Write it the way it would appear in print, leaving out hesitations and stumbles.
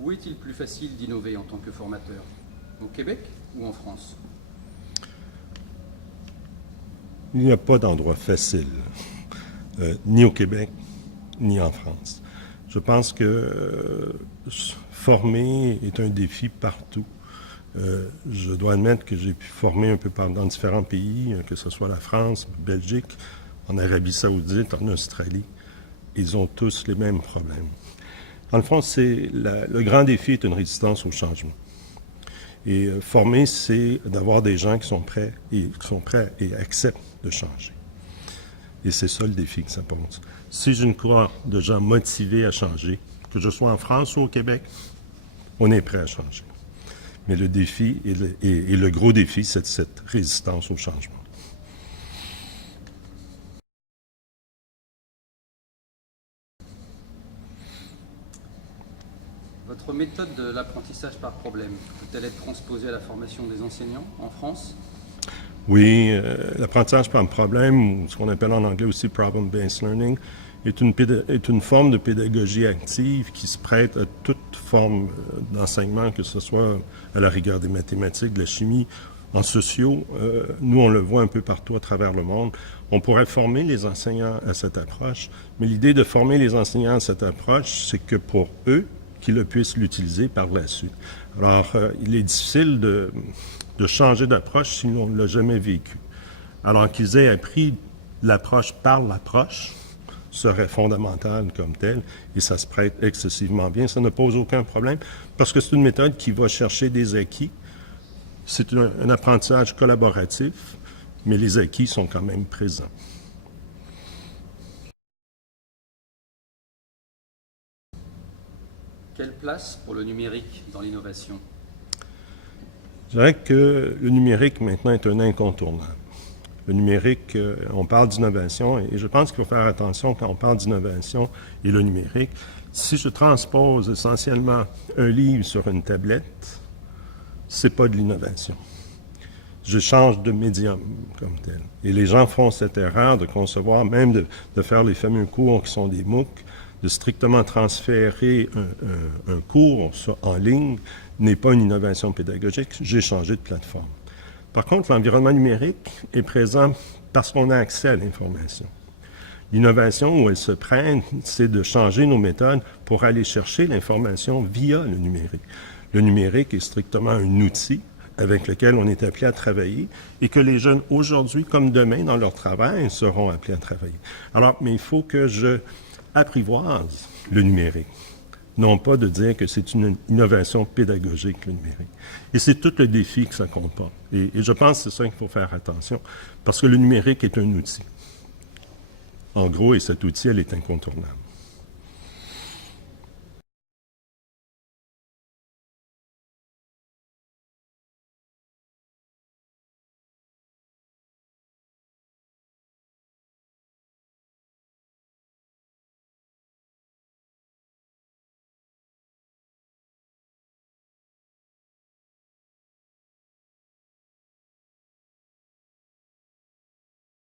Où est-il plus facile d'innover en tant que formateur? Au Québec ou en France? Il n'y a pas d'endroit facile, ni au Québec, ni en France. Je pense que former est un défi partout. Je dois admettre que j'ai pu former un peu dans différents pays, que ce soit la France, Belgique, en Arabie Saoudite, en Australie. Ils ont tous les mêmes problèmes. Dans le fond, le grand défi est une résistance au changement. Et former, c'est d'avoir des gens qui sont prêts et acceptent de changer. Et c'est ça le défi que ça pose. Si j'ai une cohorte de gens motivés à changer, que je sois en France ou au Québec, on est prêt à changer. Mais le défi et le gros défi, c'est cette résistance au changement. Votre méthode de l'apprentissage par problème peut-elle être transposée à la formation des enseignants en France? Oui, l'apprentissage par problème, ou ce qu'on appelle en anglais aussi problem-based learning, est une forme de pédagogie active qui se prête à toute forme d'enseignement, que ce soit à la rigueur des mathématiques, de la chimie, en sociaux. Nous, on le voit un peu partout à travers le monde. On pourrait former les enseignants à cette approche, mais l'idée de former les enseignants à cette approche, c'est que pour eux, qu'ils puissent l'utiliser par la suite. Alors, il est difficile de changer d'approche si on ne l'a jamais vécu. Alors qu'ils aient appris l'approche par l'approche serait fondamental comme tel et ça se prête excessivement bien. Ça ne pose aucun problème parce que c'est une méthode qui va chercher des acquis. C'est un apprentissage collaboratif, mais les acquis sont quand même présents. Quelle place pour le numérique dans l'innovation? Je dirais que le numérique maintenant est un incontournable. Le numérique, on parle d'innovation et je pense qu'il faut faire attention quand on parle d'innovation et le numérique. Si je transpose essentiellement un livre sur une tablette, c'est pas de l'innovation. Je change de médium comme tel. Et les gens font cette erreur de concevoir, même de faire les fameux cours qui sont des MOOC, de strictement transférer un cours en ligne n'est pas une innovation pédagogique. J'ai changé de plateforme. Par contre, l'environnement numérique est présent parce qu'on a accès à l'information. L'innovation où elle se prenne, c'est de changer nos méthodes pour aller chercher l'information via le numérique. Le numérique est strictement un outil avec lequel on est appelé à travailler et que les jeunes aujourd'hui comme demain dans leur travail seront appelés à travailler. Alors, mais il faut que je apprivoise le numérique. Non pas de dire que c'est une innovation pédagogique, le numérique. Et c'est tout le défi que ça comporte. Et je pense que c'est ça qu'il faut faire attention, parce que le numérique est un outil. En gros, et cet outil, elle est incontournable.